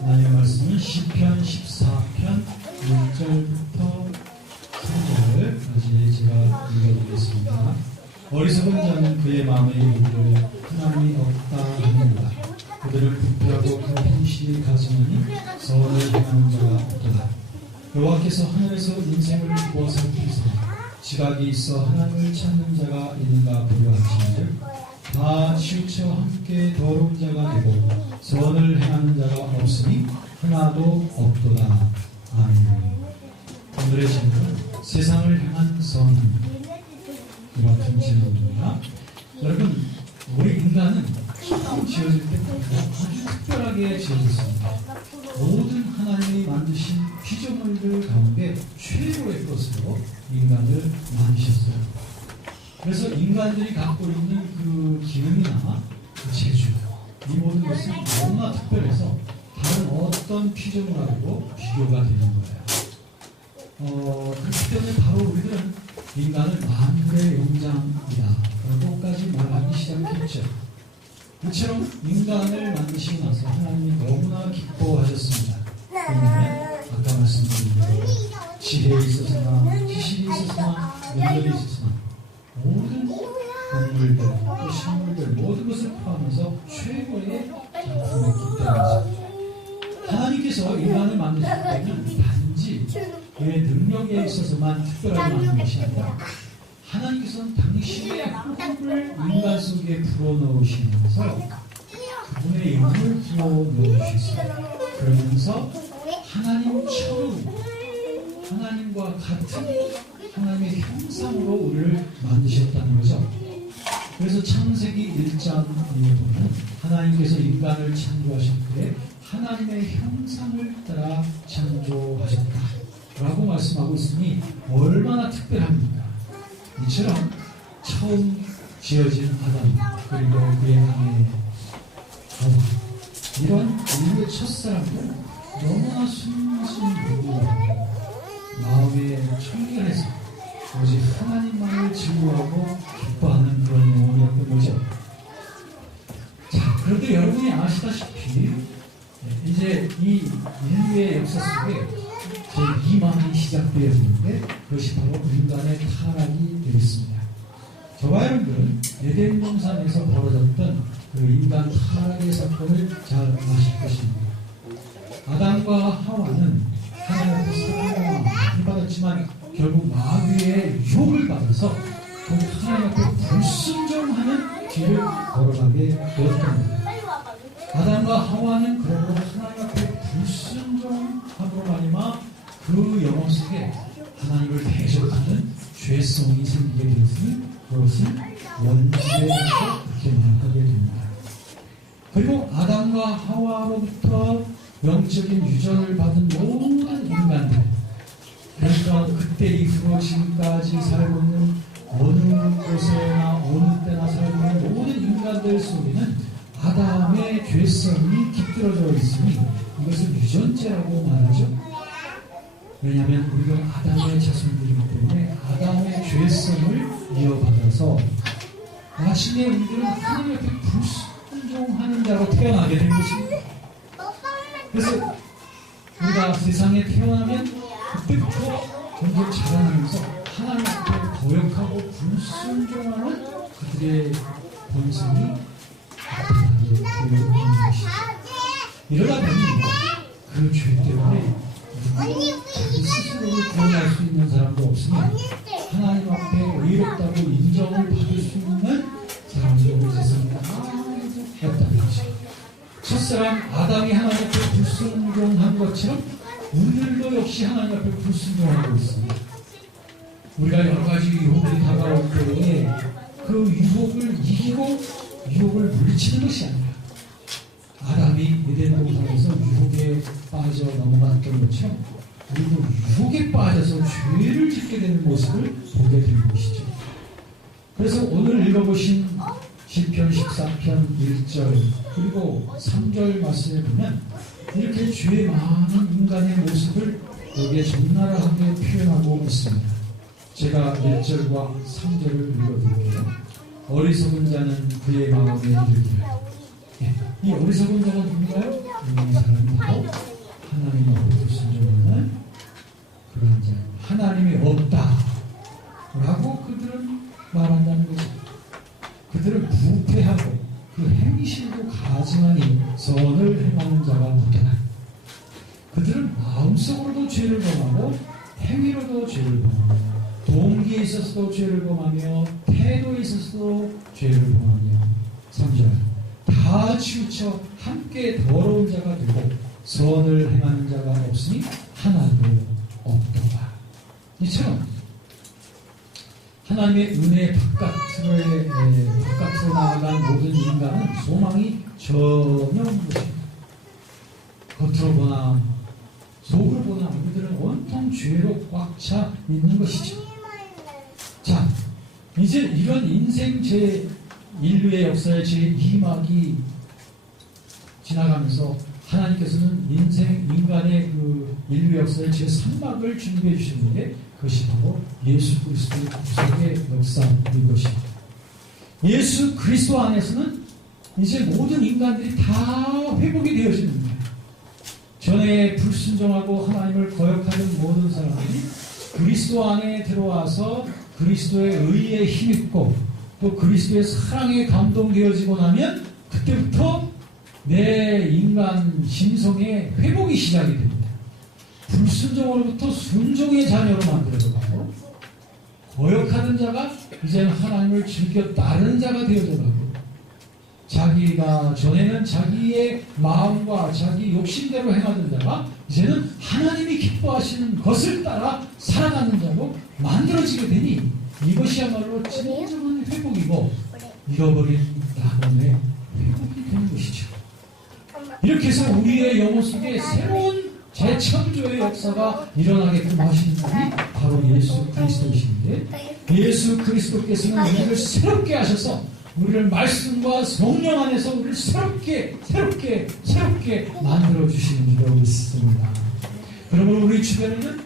하나님의 말씀은 시편 14편 1절부터 3절까지 제가 읽어드리겠습니다. 어리석은 자는 그의 마음에 이르기를 하나님이 없다 하느니라. 그들을 부패하고 그 행실이 가증하니 선을 행하는 자가 없도다. 여호와께서 하늘에서 인생을 두고 살피사 지각이 있어 하나님을 찾는 자가 있는가 보려 하시는즉 다 치우쳐 함께 더러운 자가 되고 선을 행하는 자가 없으니 하나도 없도다. 아멘. 오늘의 제목은 세상을 향한 선입니다. 이렇게 제목입니다. 여러분, 우리 인간은 처음 지어질 때부터 아주 특별하게 지어졌습니다. 모든 하나님이 만드신 피조물들 가운데 최고의 것으로 인간을 만드셨어요. 그래서 인간들이 갖고 있는 그 기능이나 그 재주, 이 모든 것은 너무나 특별해서 다른 어떤 피조물하고 비교가 되는 거예요. 그렇기 때문에 바로 우리들은 인간을 만물의 영장이다 라고까지 말하기 시작했죠. 이처럼 인간을 만드시고 나서 하나님이 너무나 기뻐하셨습니다. 왜냐하면 아까 말씀드린 대로 지혜에 있어서나 지식이 있어서나 능력이 있어서나 모든 동물들, 또 식물들 모든 것을 포함해서 최고의 작품이었기 때문이죠. 하나님께서 인간을 만드실 때는 단지 그의 능력에 있어서만 특별하게 만든 것이 아니라 하나님께서는 당신의 호흡을 인간 속에 불어넣으시면서 그분의 영을 불어넣으셨어요. 그러면서 하나님처럼 하나님과 같은 하나님의 형상으로 우리를 만드셨다는 거죠. 그래서 창세기 1장에 보면 하나님께서 인간을 창조하실 때 하나님의 형상을 따라 창조하셨다 라고 말씀하고 있으니 얼마나 특별합니까? 이처럼 처음 지어진 아담 그리고 그의 아내 하와 이런 인류의 첫사람은 너무나 순수하고 마음에 청결해서 오직 하나님만을 즐거워하고 기뻐하는 그런 영혼이었던 거죠. 자, 그런데 여러분이 아시다시피 이제 이 인류의 역사 속에 제2망이 시작되었는데 그것이 바로 인간의 타락이 되겠습니다. 저와 여러분들은 에덴 동산에서 벌어졌던 그 인간 타락의 사건을 잘 아실 것입니다. 아담과 하와는 하나님 앞에 사랑을 받았지만 결국 마귀의 유혹을 받아서 그 하나님 앞에 불순종하는 길을 걸어가게 되었던 겁니다. 아담과 하와는 그러므로 하나님 앞에 불순종함으로 말미암아 그 영혼 속에 하나님을 대적하는 죄성이 생기게 되었으니 그것을 원죄에서 그렇게 말하게 됩니다. 그리고 아담과 하와로부터 영적인 유전을 받은 모든 인간들, 그러니까 그때 이후로 지금까지 살고 있는 어느 곳에나 어느 때나 살고 있는 모든 인간들 속에는 아담의 죄성이 깃들어져 있으니 이것을 유전죄라고 말하죠. 왜냐하면 우리가 아담의 자손들이기 때문에 아담의 죄성을 이어받아서 나중에 우리들은 하나님 앞에 불순종하는 자로 태어나게 된 것입니다. 그래서 우리가 세상에 태어나면 그때부터 점점 자라나면서 하나님 앞에 거역하고 불순종하는 그들의 본성이 나타나게 되는 것이죠. 이러다 보니 그 죄 때문에 자기 스스로를 구원할 수 있는 사람도 없으니 하나님 앞에 의롭다고 인정을 받을 수 있는 사람들이 세상에 아무도 없다는 것이죠. 첫사람 아담이 하나님 앞에 불순종한 것처럼 우리들도 역시 하나님 앞에 불순종하고 있습니다. 우리가 여러 가지 유혹이 다가올 때에 그 유혹을 이기고 유혹을 물리치는 것이 아니라 아담이 에덴 동산에서 유혹에 빠져 넘어갔던 것처럼 우리도 유혹에 빠져서 죄를 짓게 되는 모습을 보게 되는 것이죠. 그래서 오늘 읽어보신 시편 14편 1절 그리고 3절 말씀에 보면 이렇게 죄 많은 인간의 모습을 여기에 적나라하게 표현하고 있습니다. 제가 1절과 3절을 읽어드릴게요. 어리석은 자는 그의 마음에 이르기를 이 어리석은 자가 누군가요? 이 사람이 바로 하나님 앞에 순종하는 그런 자. 하나님이 없다 라고 그들은 말한다는 거죠. 그들은 부패하고 그 행실도 가증하니 선을 행하는 자가 없다. 그들은 마음속으로도 죄를 범하고 행위로도 죄를 범하며 동기에 있어서도 죄를 범하며 태도에 있어서도 죄를 범하며 3절 다 치우쳐 함께 더러운 자가 되고 선을 행하는 자가 없으니 하나도 없도다. 이처럼 하나님의 은혜 바깥으로 나아간 모든 인간은 소망이 전혀 없는 것입니다. 겉으로 보나 속으로 보나 우리들은 온통 죄로 꽉 차 있는 것이죠. 자, 이제 이런 인생 인류의 역사의 제2막이 지나가면서 하나님께서는 인간의 그 인류 역사의 제3막을 준비해 주셨는데 그것이 바로 예수 그리스도의 구속의 역사인 것입니다. 예수 그리스도 안에서는 이제 모든 인간들이 다 회복이 되어지는 거예요. 전에 불순종하고 하나님을 거역하는 모든 사람들이 그리스도 안에 들어와서 그리스도의 의에 힘입고 또 그리스도의 사랑에 감동되어지고 나면 그때부터 내 인간 심성의 회복이 시작이 됩니다. 불순종으로부터 순종의 자녀로 만들어져가고 거역하는 자가 이제는 하나님을 즐겨 따르는 자가 되어져가고 자기가 전에는 자기의 마음과 자기 욕심대로 행하던 자가 이제는 하나님이 기뻐하시는 것을 따라 살아가는 자로 만들어지게 되니 이것이야말로 진정한 회복이고 잃어버린 나름의 회복이 되는 것이죠. 이렇게 해서 우리의 영혼 속에 새로운 재창조의 역사가 일어나게끔 하시는 분이 바로 예수 그리스도이신데 예수 그리스도께서는 우리를 새롭게 하셔서 우리를 말씀과 성령 안에서 우리를 새롭게 만들어 주시는 줄로 믿습니다. 그러므로 우리 주변에는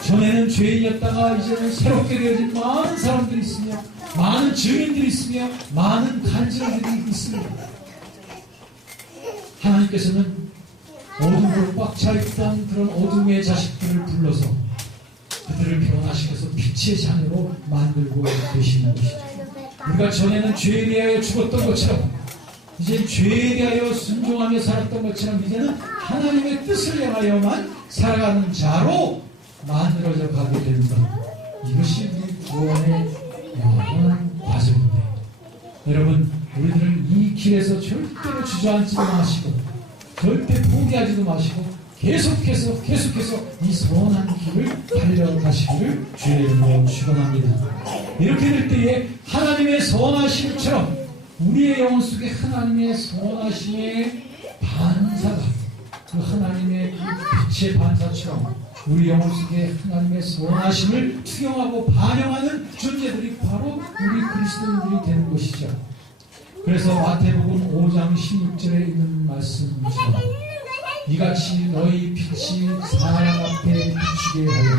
전에는 죄인이었다가 이제는 새롭게 되어진 많은 사람들이 있으며 많은 증인들이 있으며 많은 간증들이 있습니다. 하나님께서는 어둠으로 꽉 차있던 그런 어둠의 자식들을 불러서 그들을 변화시켜서 빛의 자녀로 만들고 계시는 것이죠. 우리가 전에는 죄에 대하여 죽었던 것처럼 이제 죄에 대하여 순종하며 살았던 것처럼 이제는 하나님의 뜻을 향하여만 살아가는 자로 만들어져 가게 되는 것. 이것이 우리 구원의 영원한 과정입니다. 여러분, 우리들은 이 길에서 절대로 주저앉지도 마시고 절대 포기하지도 마시고 계속해서 이 선한 길을 달려가시기를 주의 이름으로 축원합니다. 이렇게 될 때에 하나님의 선하심처럼 우리의 영혼 속에 하나님의 선하심의 반사가 그 하나님의 그 빛의 반사처럼 우리 영혼 속에 하나님의 선하심을 투영하고 반영하는 존재들이 바로 우리 그리스도인들이 되는 것이죠. 그래서 마태복음 5장 16절에 있는 말씀처럼 이같이 너희 빛이 사람 앞에 비추게 하여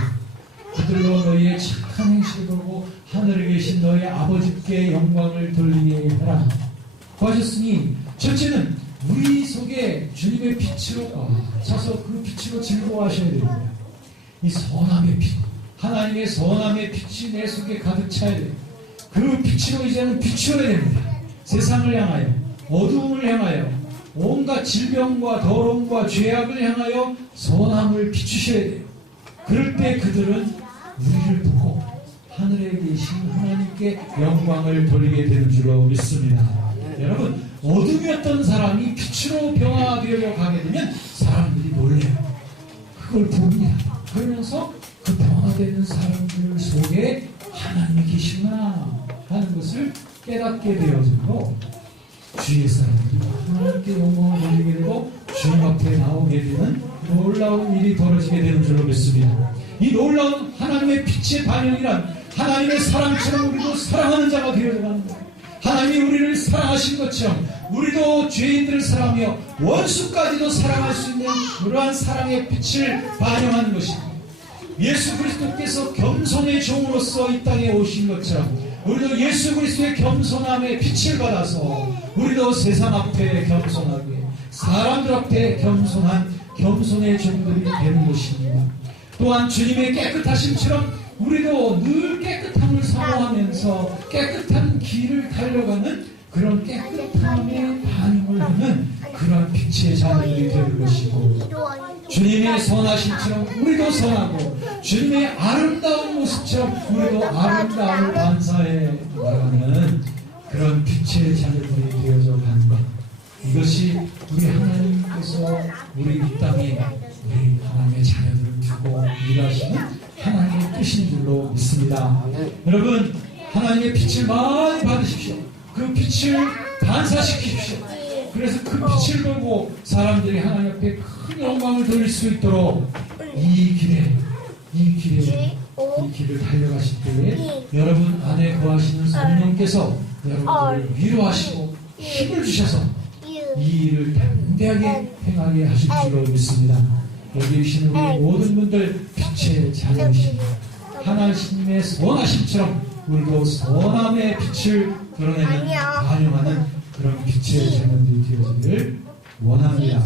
그들로 너희의 착한 행실을 보고 하늘에 계신 너희 아버지께 영광을 돌리게 하라 하셨으니 첫째는 우리 속에 주님의 빛으로 차서 그 빛으로 즐거워하셔야 됩니다. 이 선함의 빛, 하나님의 선함의 빛이 내 속에 가득 차야 돼요. 그 빛으로 이제는 비추어야 됩니다. 세상을 향하여, 어두움을 향하여, 온갖 질병과 더러움과 죄악을 향하여 선함을 비추셔야 돼요. 그럴 때 그들은 우리를 보고 하늘에 계신 하나님께 영광을 돌리게 되는 줄로 믿습니다. 여러분, 어둠이었던 사람이 빛으로 변화되어 가게 되면 사람들이 놀래요. 그걸 봅니다. 그러면서 그 변화되는 사람들 속에 하나님이 계시구나 하는 것을 깨닫게 되어지고 주의 사람들이 하나님께 영광을 돌리게 되고 주님 앞에 나오게 되는 놀라운 일이 벌어지게 되는 줄로 믿습니다. 이 놀라운 하나님의 빛의 반영이란 하나님의 사랑처럼 우리도 사랑하는 자가 되어가는 거예요. 하나님이 우리를 사랑하신 것처럼 우리도 죄인들을 사랑하며 원수까지도 사랑할 수 있는 그러한 사랑의 빛을 반영하는 것입니다. 예수 그리스도께서 겸손의 종으로서 이 땅에 오신 것처럼 우리도 예수 그리스도의 겸손함의 빛을 받아서 우리도 세상 앞에 겸손하게, 사람들 앞에 겸손의 종들이 되는 것입니다. 또한 주님의 깨끗하심처럼 우리도 늘 깨끗함을 사모하면서 깨끗한 길을 달려가는 그런 깨끗함의 반응을 하는 그런 빛의 자녀들이 되는 것이고, 주님의 선하심처럼 우리도 선하고, 주님의 아름다운 모습처럼 우리도 아름다움을 반사해 나가는 그런 빛의 자녀들이 되어져 가는 것, 이것이 우리 하나님께서 우리 이 땅에 우리 하나님의 자녀들을 두고 일하시는 하나님의 뜻인 줄로 믿습니다. 여러분, 하나님의 빛을 많이 받으십시오. 그 빛을 반사시키십시오. 그래서 그 빛을 보고 사람들이 하나님 앞에 큰 영광을 돌릴 수 있도록 이 길을 달려가실 때에 여러분 안에 거하시는 성령께서 여러분들을 위로하시고 힘을 주셔서 이 일을 담대하게 행하게 하실 줄로 믿습니다. 여기 계신 우리 모든 분들 빛의 자녀이십니다. 하나님의 선하심처럼 우리도 선함의 빛을 드러내는 반영하는 그런 빛의 자녀들이 되어지기를 원합니다.